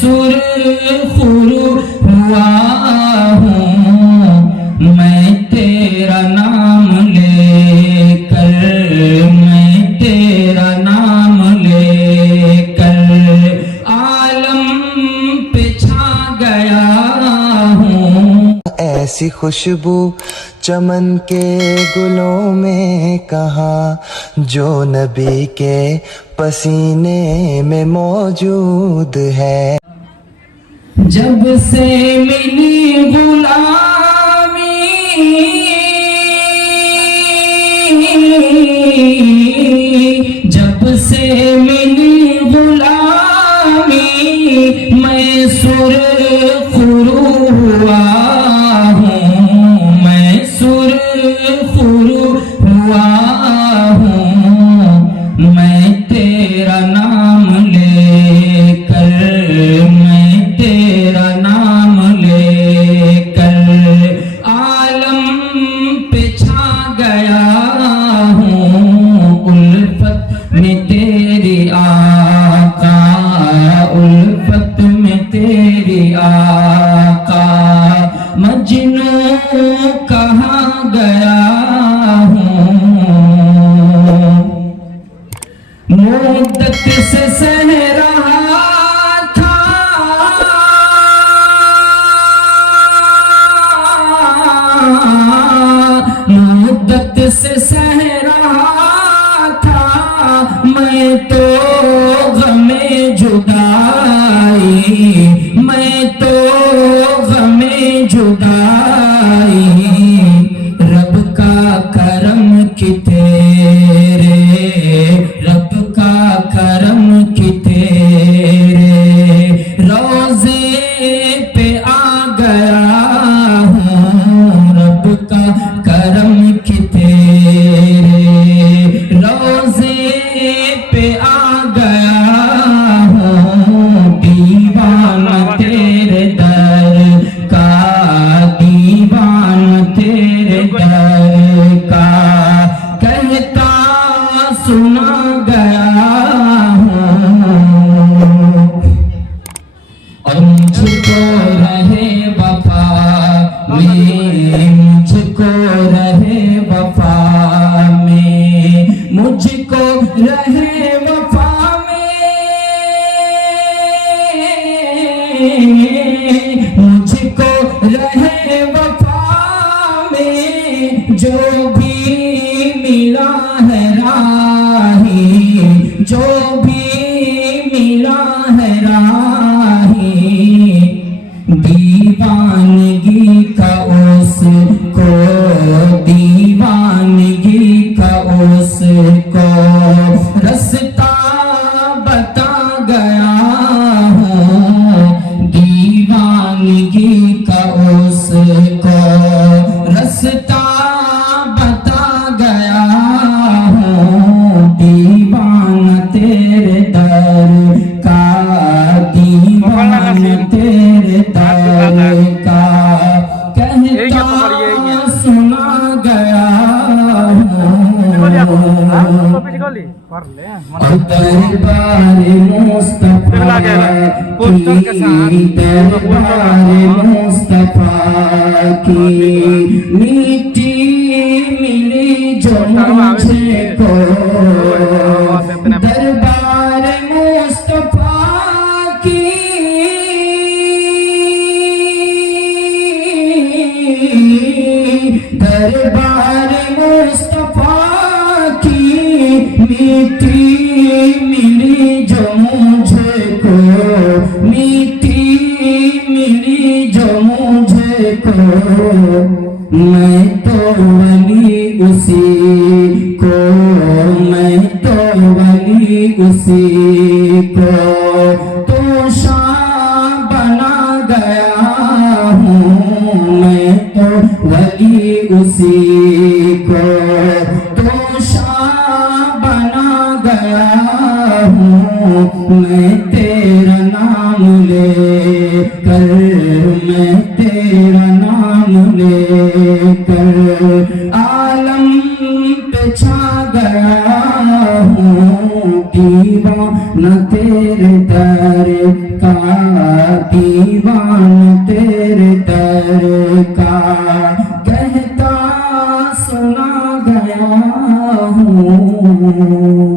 सुरखुरू हुआ हूँ मैं तेरा नाम लेकर, मैं तेरा नाम लेकर आलम पे छा गया हूँ। ऐसी खुशबू चमन के गुलों में कहाँ, जो नबी के पसीने में मौजूद है। जब से मिली गुलामी, जब से मिली गुलामी मैं सुरखुरू हुआ हूँ, मैं सुरखुरू हुआ हूँ मैं तेरा नाम लेकर, मैं तेरा नाम लेकर आलम पे छा गया हूँ। उल्फत में तेरी आका, उल्फत में तेरी आका मजनू कहाँ गया हूँ। मुद्दत से सह रहा था, मुद्दत से सह रहा था मैं तो गमे जुदाई, मैं तो गमे जुदाई। रब का करम कि तेरे, रब का करम कि तेरे रोज़े पे आ गया हूँ, रब का करम कि तेरे रोज़े पे आ गया हूँ। दीवाना तेरे दर का, दीवाना तेरे दर का कहता सुना गया हूँ। और मुझको रहे वफा में, मुझको रहे वफा में, मुझको रहे वफा में, मुझको रहे वफा में जो भी मिला है राही, जो भी मिला है राही। दीवानगी का उसको, दीवानगी का उसको रास्ता बता गया हूँ, दीवानगी का उसको रास्ता बता गया हूँ। दीवान तेरे दर का, दीवान तेरे दर का कहता सुना गया हूँ। दरबार मुस्तफा की, दरबार मुस्तफा की मीठी मिली जो मुझको, दरबार मुस्तफा की, दरबार मुस्तफा की मीठी मिली जो मुझको, मीठी मिली जो मुझको। मैं तो वली उसी को, मैं तो वली उसी को तो शाह बना गया हूँ। मैं तो वली उसी को तो शाह बना गया हूँ। मैं तेरा नाम लेकर, मैं तेरा नाम लेकर आलम पे छा गया हूँ। दीवाना तेरे दर का कुरान तेरे दर का कहता सुना गया हूँ।